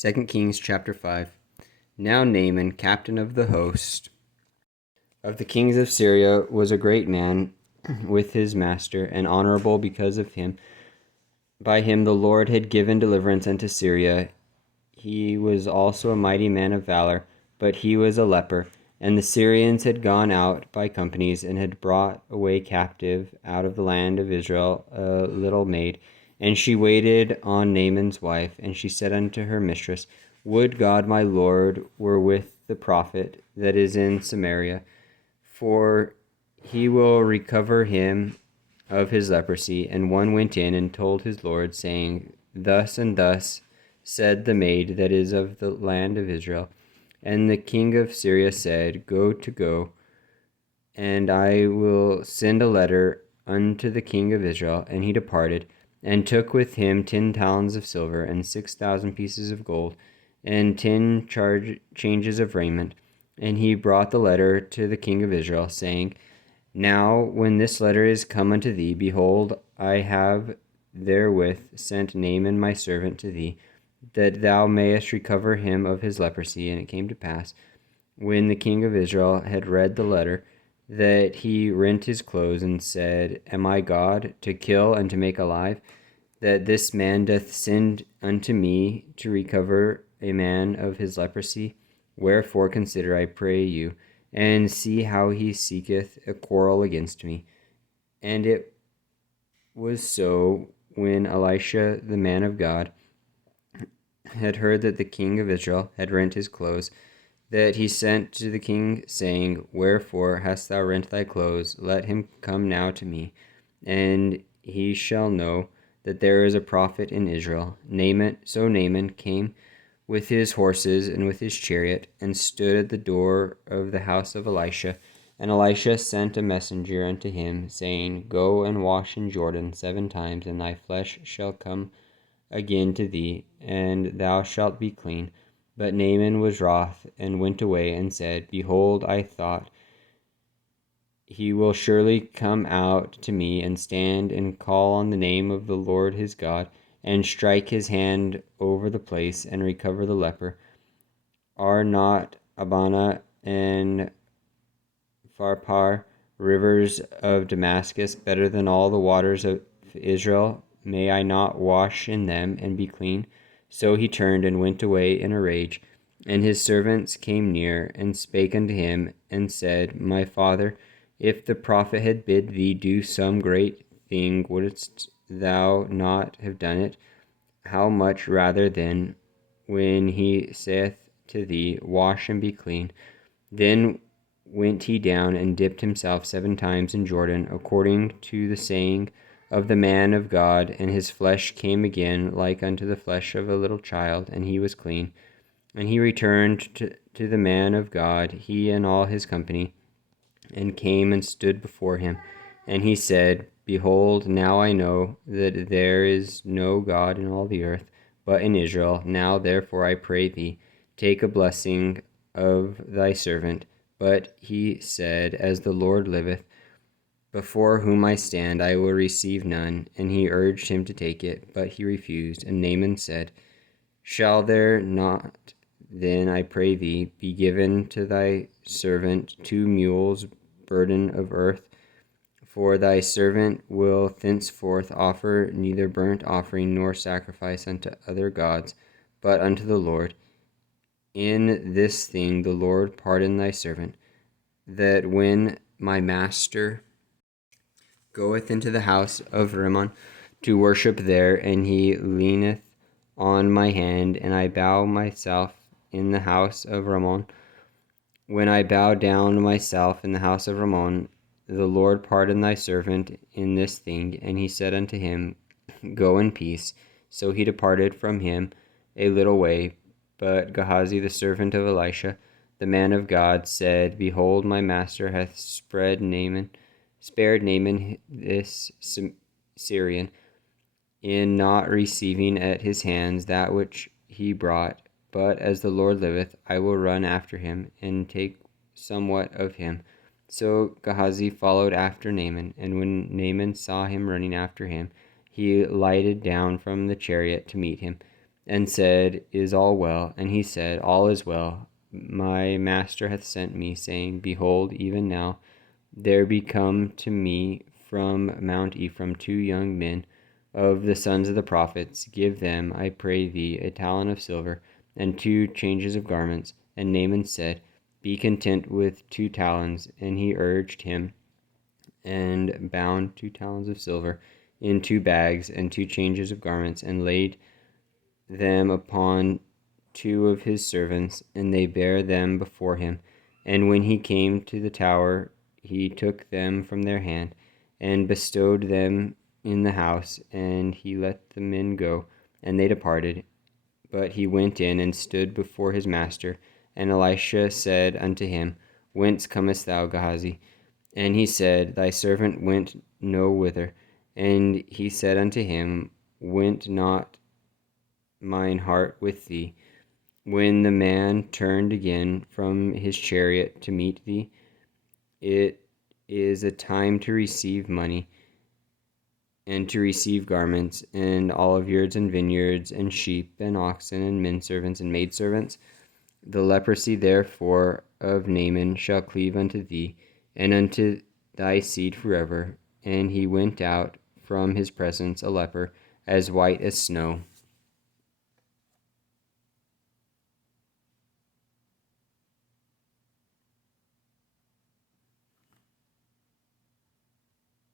2 Kings chapter 5. Now Naaman, captain of the host of the kings of Syria, was a great man with his master, and honorable because of him. By him the Lord had given deliverance unto Syria. He was also a mighty man of valor, but he was a leper. And the Syrians had gone out by companies, and had brought away captive out of the land of Israel a little maid. And she waited on Naaman's wife, and she said unto her mistress, Would God my Lord were with the prophet that is in Samaria, for he will recover him of his leprosy. And one went in and told his Lord, saying, Thus and thus said the maid that is of the land of Israel. And the king of Syria said, Go, and I will send a letter unto the king of Israel. And he departed, and took with him 10 talents of silver, and 6,000 pieces of gold, and 10 changes of raiment. And he brought the letter to the king of Israel, saying, Now when this letter is come unto thee, behold, I have therewith sent Naaman my servant to thee, that thou mayest recover him of his leprosy. And it came to pass, when the king of Israel had read the letter, that he rent his clothes, and said, Am I God, to kill and to make alive, that this man doth send unto me to recover a man of his leprosy? Wherefore consider, I pray you, and see how he seeketh a quarrel against me. And it was so, when Elisha the man of God had heard that the king of Israel had rent his clothes, that he sent to the king, saying, Wherefore hast thou rent thy clothes? Let him come now to me, and he shall know that there is a prophet in Israel. So Naaman came with his horses and with his chariot, and stood at the door of the house of Elisha. And Elisha sent a messenger unto him, saying, Go and wash in Jordan 7 times, and thy flesh shall come again to thee, and thou shalt be clean. But Naaman was wroth, and went away, and said, Behold, I thought, he will surely come out to me, and stand and call on the name of the Lord his God, and strike his hand over the place, and recover the leper. Are not Abana and Pharpar, rivers of Damascus, better than all the waters of Israel? May I not wash in them, and be clean? So he turned and went away in a rage. And his servants came near, and spake unto him, and said, My father, if the prophet had bid thee do some great thing, wouldst thou not have done it? How much rather then, when he saith to thee, Wash and be clean? Then went he down and dipped himself 7 times in Jordan, according to the saying of the man of God, and his flesh came again like unto the flesh of a little child, and he was clean. And he returned to the man of God, he and all his company, and came and stood before him. And he said, Behold, now I know that there is no God in all the earth, but in Israel. Now therefore I pray thee, take a blessing of thy servant. But he said, As the Lord liveth, before whom I stand, I will receive none. And he urged him to take it, but he refused. And Naaman said, Shall there not then, I pray thee, be given to thy servant 2 mules burden of earth? For thy servant will thenceforth offer neither burnt offering nor sacrifice unto other gods, but unto the Lord. In this thing the Lord pardon thy servant, that when my master goeth into the house of Rimmon to worship there, and he leaneth on my hand, and I bow myself in the house of Rimmon, when I bow down myself in the house of Rimmon, the Lord pardon thy servant in this thing. And he said unto him, Go in peace. So he departed from him a little way. But Gehazi, the servant of Elisha, the man of God, said, Behold, my master hath spared Naaman this Syrian, in not receiving at his hands that which he brought. But as the Lord liveth, I will run after him, and take somewhat of him. So Gehazi followed after Naaman, and when Naaman saw him running after him, he lighted down from the chariot to meet him, and said, Is all well? And he said, All is well. My master hath sent me, saying, Behold, even now there be come to me from Mount Ephraim 2 young men of the sons of the prophets. Give them, I pray thee, a talent of silver, and 2 changes of garments. And Naaman said, Be content with 2 talents. And he urged him, and bound 2 talents of silver in 2 bags, and 2 changes of garments, and laid them upon 2 of his servants, and they bare them before him. And when he came to the tower, he took them from their hand, and bestowed them in the house, and he let the men go, and they departed. But he went in and stood before his master. And Elisha said unto him, Whence comest thou, Gehazi? And he said, Thy servant went no whither. And he said unto him, Went not mine heart with thee, when the man turned again from his chariot to meet thee? It is a time to receive money, and to receive garments, and oliveyards, and vineyards, and sheep, and oxen, and menservants, and maidservants. The leprosy therefore of Naaman shall cleave unto thee, and unto thy seed forever. And he went out from his presence a leper, as white as snow.